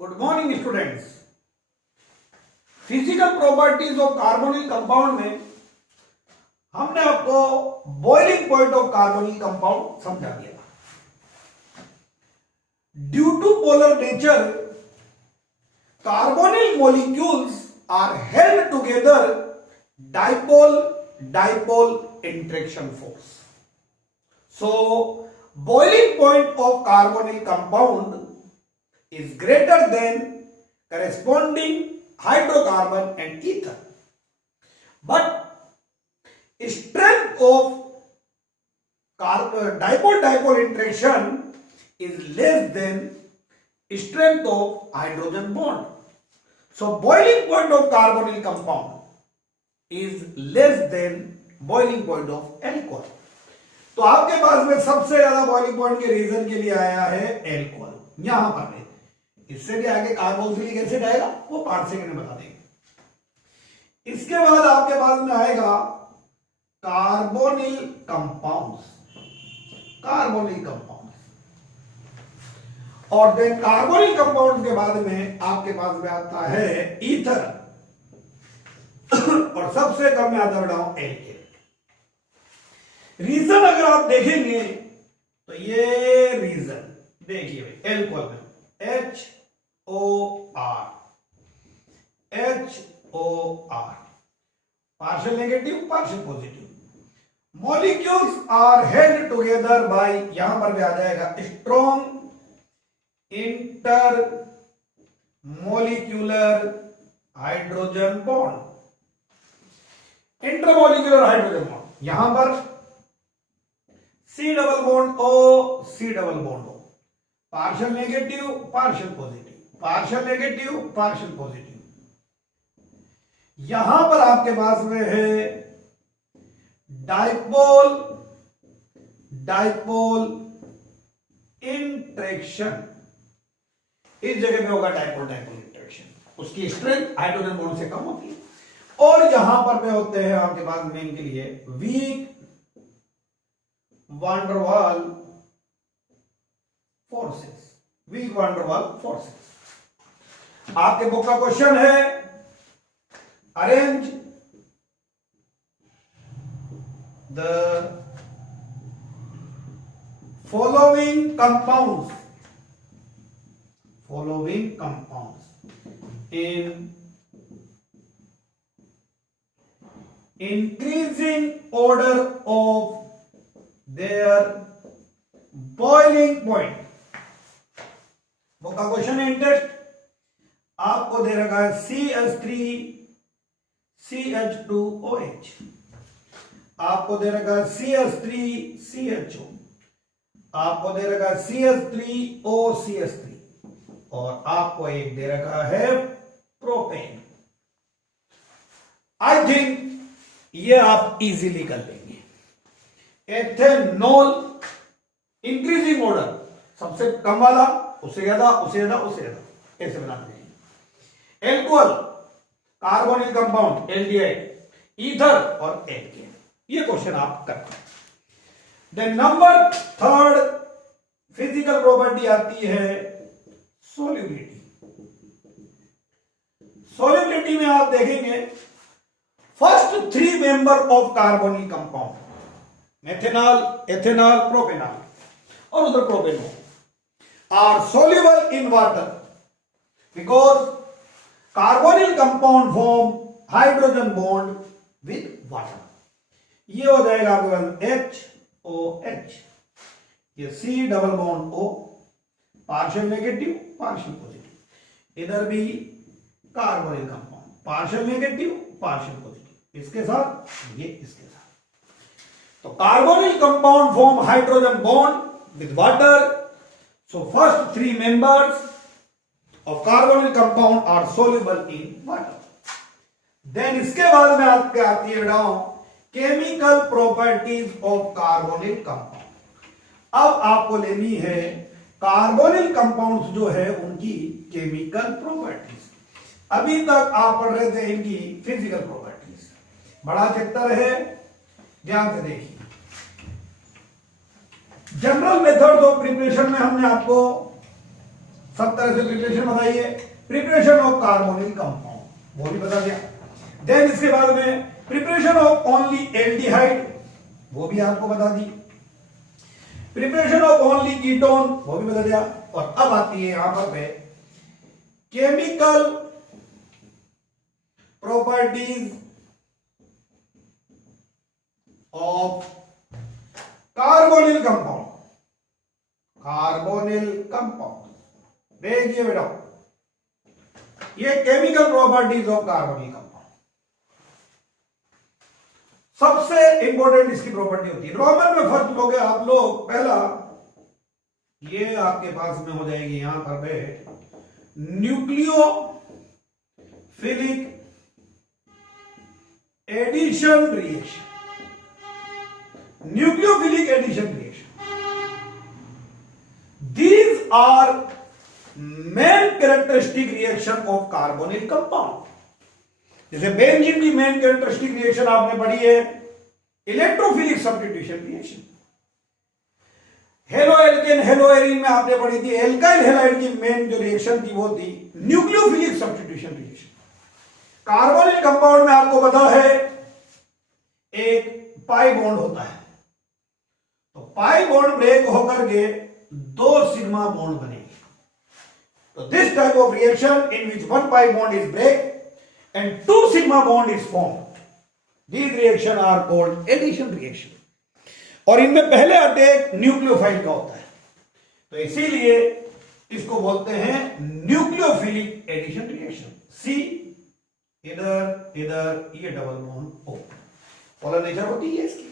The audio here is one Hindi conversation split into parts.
Good morning students. Physical properties of carbonyl compound में हमने आपको boiling point of carbonyl compound समझा दिया। Due to polar nature carbonyl molecules are held together dipole dipole interaction force. So boiling point of carbonyl compound is greater than corresponding hydrocarbon and ether, but strength of dipole-dipole interaction is less than strength of hydrogen bond. So boiling point of carbonyl compound is less than boiling point of alcohol. तो आपके पास में सबसे ज्यादा बॉइलिंग पॉइंट के रीजन के लिए आया है एल्कोहल। यहां पर में इससे भी आगे कार्बोक्सिलिक एसिड आएगा, वो पार्ट सेकंड में बता देंगे। इसके बाद आपके पास में आएगा कार्बोनिल कंपाउंड्स, कार्बोनिल कंपाउंड्स, और देन कार्बोनिल कंपाउंड्स के बाद में आपके पास में आता है ईथर, और सबसे कम में आता है एल्केन। रीजन अगर आप देखेंगे तो ये रीजन देखिए भाई, एल्कोहल में HOR, partial negative partial positive. Molecules are held together by, यहां पर भी आ जाएगा strong inter molecular hydrogen bond, intermolecular hydrogen bond. यहां पर C double bond O, C double bond O, partial negative partial positive, partial negative partial positive. यहां पर आपके पास में है डाइपोल डाइपोल इंटरेक्शन, इस जगह पे होगा डाइपोल डाइपोल इंटरेक्शन, उसकी स्ट्रेंथ हाइड्रोजन बॉन्ड से कम होती है। और यहां पर में होते हैं आपके पास मेन के लिए वीक वान डर वाल फोर्सेस, वीक वान डर वाल फोर्सेस। आपके बुक का क्वेश्चन है arrange the following compounds, following compounds in increasing order of their boiling point। वो का क्वेश्चन है इंटरेस्ट, आपको दे रखा है CH3 CH2OH, आपको दे रखा है CH3 CHO, आपको दे रखा है CH3OCH3, और आपको एक दे रखा है प्रोपेन। आई थिंक ये आप इजीली कर लेंगे। एथेनॉल इंक्रीजिंग ऑर्डर, सबसे कम वाला उससे ज्यादा उससे ज्यादा उससे ज्यादा, ऐसे बनाते हैं। Alcohol carbonyl compound aldehyde, ether और एल्केन। ये क्वेश्चन आप करते हैं। Then number third physical property आती है सोल्यूबिलिटी। सोल्यूबिलिटी में आप देखेंगे first three member of carbonyl compound, methanol ethanol propanol और उधर propanol, are soluble in water because carbonyl compound form hydrogen bond with water. ये हो जाएगा आपके पास HOH, ये C double bond O, partial negative partial positive. इधर भी carbonyl compound partial negative partial positive, इसके साथ ये इसके साथ। तो carbonyl compound form hydrogen bond with water. So first three members of carbonyl compound are soluble in water. Then इसके बाद में आपके आती है chemical properties of carbonyl compound. अब आपको लेनी है कार्बोनिल कंपाउंड्स जो है उनकी केमिकल प्रॉपर्टीज। अभी तक आप पढ़ रहे थे इनकी फिजिकल प्रॉपर्टीज, बड़ा चैप्टर है, ध्यान से देखिए। जनरल मेथड्स ऑफ प्रिपरेशन में हमने आपको सब तरह से प्रिपरेशन बताइए। प्रिपरेशन ऑफ कार्बोनिल कंपाउंड वो भी बता दिया। देन इसके बाद में प्रिपरेशन ऑफ ओनली एल्डिहाइड वो भी आपको बता दी। प्रिपरेशन ऑफ ओनली कीटोन वो भी बता दिया। और अब आती है यहां पर chemical properties of carbonyl compound. Carbonyl compound देखिए बेटा, ये chemical properties of carbonyl compound. सबसे इंपॉर्टेंट इसकी प्रॉपर्टी होती है, रोमन में फर्स्ट लोगे आप लोग। पहला ये आपके पास में हो जाएगी यहां पर nucleophilic addition reaction. Nucleophilic addition reaction, these are main characteristic reaction of carbonyl compound। जैसे बेंजीन की मेन कैरेक्टरिस्टिक रिएक्शन आपने पढ़ी है electrophilic substitution reaction. Halo alkane halo arene में आपने पढ़ी थी एल्काइल हैलाइड की मेन जो रिएक्शन थी वो थी nucleophilic substitution reaction. Carbonyl compound में आपको पता है एक पाई बॉन्ड होता है, तो पाई बॉन्ड ब्रेक होकर के दो सिग्मा बॉन्ड बनेंगे। तो this type of reaction in which one pi bond is break and two sigma bond is formed, these reaction are called addition reaction। और इनमें पहले अटैक न्यूक्लियोफाइल का होता है, तो इसीलिए इसको बोलते हैं न्यूक्लियोफिलिक एडिशन रिएक्शन। सी इधर इधर ये double bond O, polar nature होती है इसकी,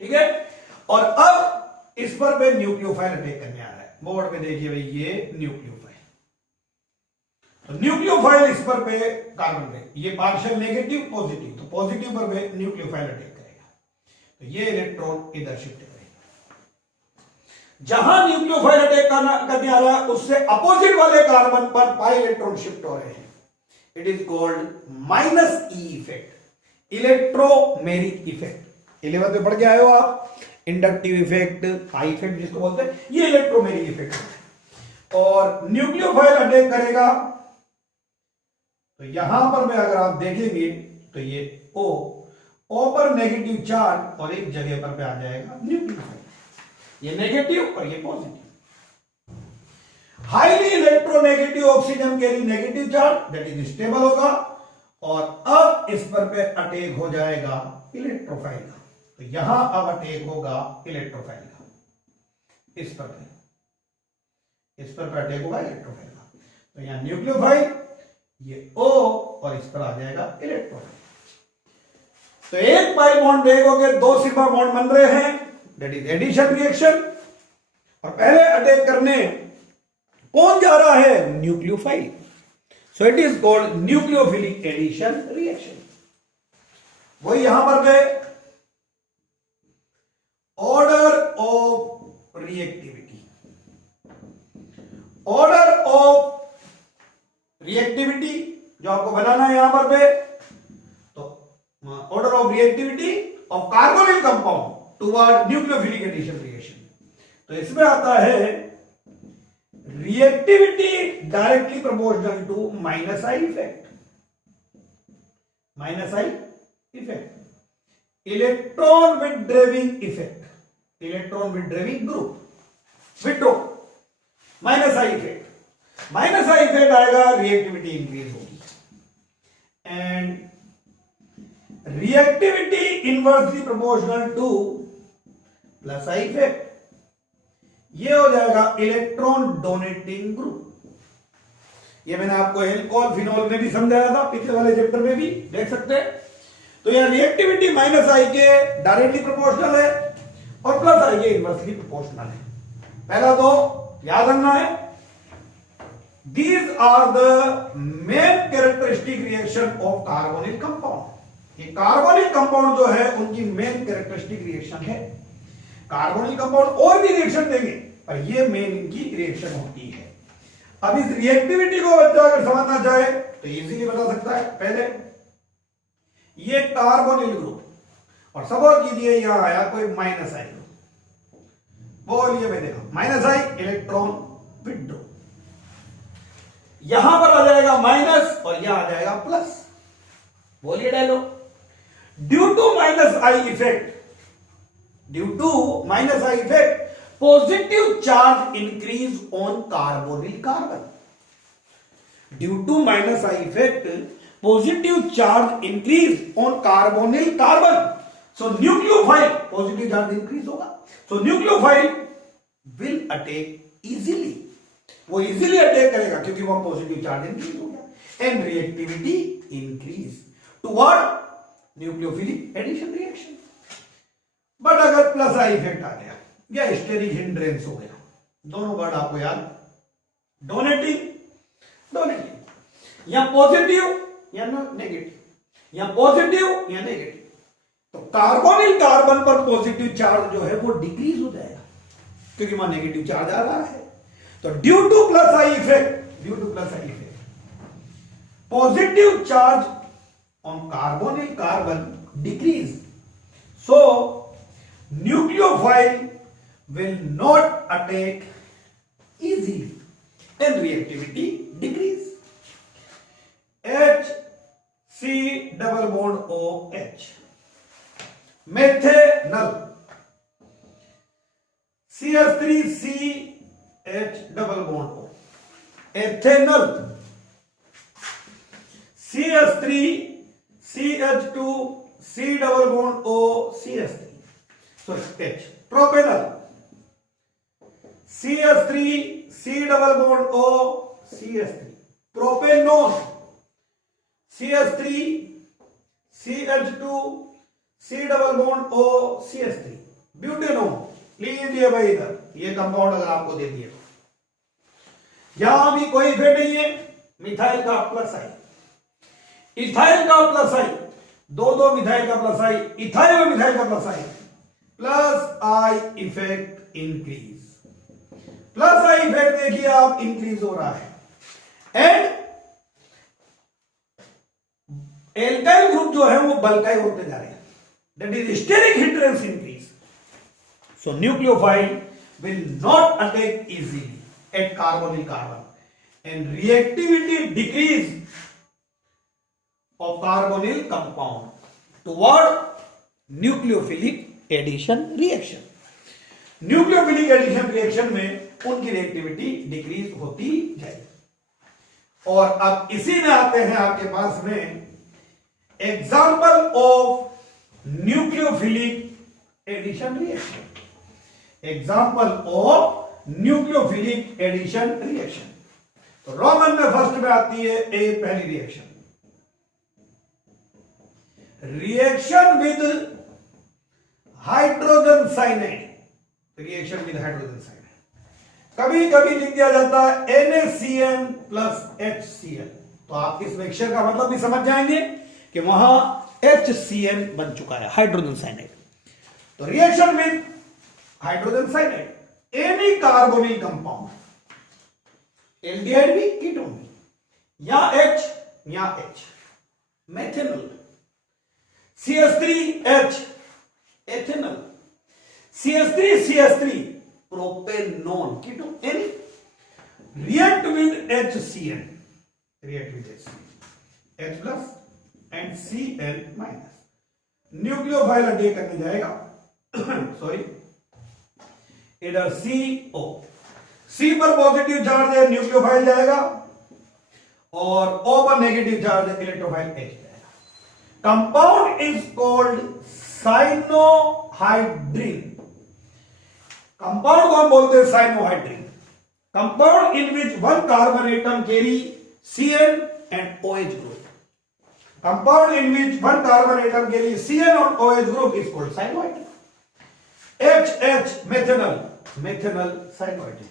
ठीक है। और अब इस पर पे न्यूक्लियोफाइल अटैक करने आ रहा है। बोर्ड पे देखिए भाई ये न्यूक्लियोफाइल, तो न्यूक्लियोफाइल इस पर पे कार्बन पे ये पार्शियल नेगेटिव पॉजिटिव, तो पॉजिटिव पर पे न्यूक्लियोफाइल अटैक करेगा, तो ये इलेक्ट्रॉन इधर शिफ्ट करेगा। जहां न्यूक्लियोफाइल अटैक करने आ रहा है उससे अपोजिट वाले कार्बन पर पाई इलेक्ट्रॉन शिफ्ट हो रहे हैं। It is called minus E effect, electromeric effect. 11th में पढ़ के आए हो आप, इंडक्टिव इफेक्ट, पाई इफेक्ट जिसको बोलते हैं, ये इलेक्ट्रोमेरिक इफेक्ट है। और न्यूक्लियोफाइल अटैक करेगा तो यहां पर में अगर आप देखेंगे तो ये O पर नेगेटिव चार्ज और एक जगह पर आ जाएगा न्यूक्लियोफाइल, ये नेगेटिव और ये positive. Highly electronegative oxygen carry negative charge, that is stable होगा। और अब इस पर पे अटैक हो जाएगा इलेक्ट्रोफाइल का, तो यहां अब अटैक होगा इलेक्ट्रोफाइल का, इस पर अटैक होगा इलेक्ट्रोफाइल का। तो यहां न्यूक्लियोफाइल, ये O और इस पर आ जाएगा इलेक्ट्रोफाइल। तो एक पाई बॉन्ड ब्रेक होकर दो सिग्मा बॉन्ड बन रहे हैं, दैट इज एडिशन रिएक्शन। और पहले अटैक करने कौन जा रहा है? Nucleophile. So it is called nucleophilic addition reaction. वही यहां पर गए order of reactivity. Order of reactivity जो आपको बनाना है यहां पर पे, तो order of reactivity of carbonyl compound toward nucleophilic addition reaction. तो इसमें आता है reactivity directly proportional to minus I effect. Minus I effect, electron withdrawing effect, electron withdrawing group withdraw, minus I effect. Minus I effect आएगा, रिएक्टिविटी इंक्रीज होगी। And reactivity inversely proportional two plus I effect, ये हो जाएगा इलेक्ट्रॉन डोनेटिंग ग्रुप। ये मैंने आपको एल्कोहल फिनॉल में भी समझाया था, पिछले वाले चैप्टर में भी देख सकते हैं। तो यह रिएक्टिविटी माइनस आई के डायरेक्टली प्रोपोर्शनल है और प्लस आई के इनवर्सली प्रोपोर्शनल है। पहला तो याद रखना है, these are the main characteristic reaction of carbonyl compound। ये कार्बोनिल कंपाउंड जो है उनकी मेन कैरेक्टरिस्टिक रिएक्शन है। कार्बोनिल कंपाउंड और भी रिएक्शन देंगे पर ये मेन इनकी रिएक्शन होती है। अब इस रिएक्टिविटी को बच्चा अगर समझना चाहे तो इजीली बता सकता है। पहले ये कार्बोनिल ग्रुप और सपोज कीजिए यहां आया कोई माइनस आई ग्रुप, बोलिए मैं देखा माइनस आई इलेक्ट्रॉन विथड्रॉ, यहां पर आ जाएगा माइनस और यहां आ जाएगा प्लस। बोलिए dialogue. Due to minus I effect, due to minus I effect positive charge increase on carbonyl carbon. Due to minus I effect positive charge increase on carbonyl carbon. So nucleophile positive charge increase होगा, so nucleophile will attack easily, वो इजीली अटैक करेगा क्योंकि वो पॉजिटिव चार्ज इंक्रीज हो गया। And reactivity increase toward nucleophilic addition reaction. But अगर प्लस आई इफेक्ट आ गया या स्टेरिक हिंड्रेंस हो गया, दोनों वर्ड आपको याद, डोनेटिव डोनेटिव, या पॉजिटिव या नेगेटिव, या पॉजिटिव या नेगेटिव, तो कार्बोनिल कार्बन पर पॉजिटिव चार्ज जो है वो डिक्रीज हो जाएगा क्योंकि वहां नेगेटिव चार्ज आ रहा है। तो due two plus I effect, due two plus I effect positive charge on carbonyl carbon decrease, so nucleophile will not attack easily and reactivity decrease. H C double bond OH methanol, CH3CH double bond O, ethanol, CH3 CH2 C double bond O CH3, sorry H, propanol, CH3 C double bond O CH3, propanone, CH3 CH2 C double bond O CH3, butanone। लीजिए भाई इधर ये कंपाउंड अगर आपको दे दिए तो यहां भी कोई इफेक्ट नहीं है, मिथाइल का प्लस आई, इथाइल का प्लस आई, दो मिथाइल का प्लस आई, इथाइल और मिथाइल का plus I, plus I effect increase, plus I effect देखिए आप इंक्रीज हो रहा है। एंड एल्काइल ग्रुप जो है वो बल्काइल होते जा रहे हैं, that is steric hindrance increase, so nucleophile will not attack easily at carbonyl carbon and reactivity decrease of carbonyl compound toward nucleophilic addition reaction। Nucleophilic addition reaction में उनकी रिएक्टिविटी डिक्रीज होती जाएगी। और अब इसी में आते हैं आपके पास में example of nucleophilic addition reaction, example of nucleophilic addition reaction. तो रोमन में फर्स्ट में आती है ए पहली reaction, reaction with hydrogen cyanide, reaction with hydrogen cyanide कभी कभी लिख दिया जाता है NaCN प्लस HCl। तो आप इस मिक्सचर का मतलब भी समझ जाएंगे कि वहां HCN बन चुका है, हाइड्रोजन साइनाइड। तो reaction with hydrogen cyanide, any carbonyl compound, aldehyde भी कीटोन भी, या H या H, methanol, CH3H ethanol, CH3CH3 propanone ketone, any react with HCN, react with HCN, H plus and Cl minus, nucleophile attack करने जाएगा सॉरी इधर CO, C पर पॉजिटिव चार्ज है न्यूक्लियोफाइल जाएगा और O पर नेगेटिव चार्ज है इलेक्ट्रोफाइल H जाएगा। Compound is called cyanohydrin, compound को हम बोलते हैं cyanohydrin, compound in which one carbon atom carry Cn and OH group, compound in which one carbon atom carries Cn or OH group is called cyanohydrin। HH methanol, methanol cyanohydrin,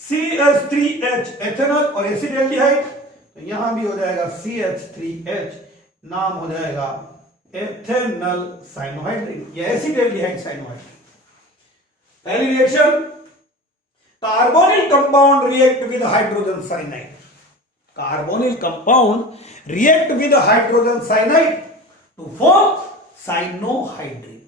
CH3H ethanol और एसिडल्डिहाइड, तो यहां भी हो जाएगा CH3H, नाम हो जाएगा एथेनल साइनोहाइड्रिन या एसिडल्डिहाइड साइनोहाइड्रिन। पहली reaction, carbonyl compound react with hydrogen cyanide, carbonyl compound react with hydrogen cyanide to form cyanohydrin,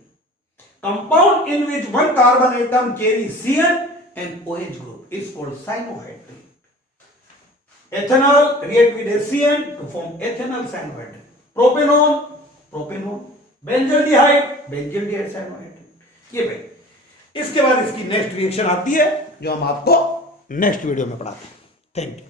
compound in which one carbon atom carries Cn and OH group is called cyanohydrin। Ethanol react with HCN to form ethanol cyanohydrate, propanone propanone, benzaldehyde benzaldehyde cyanohydrate. ये भाई इसके बाद इसकी नेक्स्ट रिएक्शन आती है जो हम आपको नेक्स्ट वीडियो में पढ़ाते हैं। Thank you.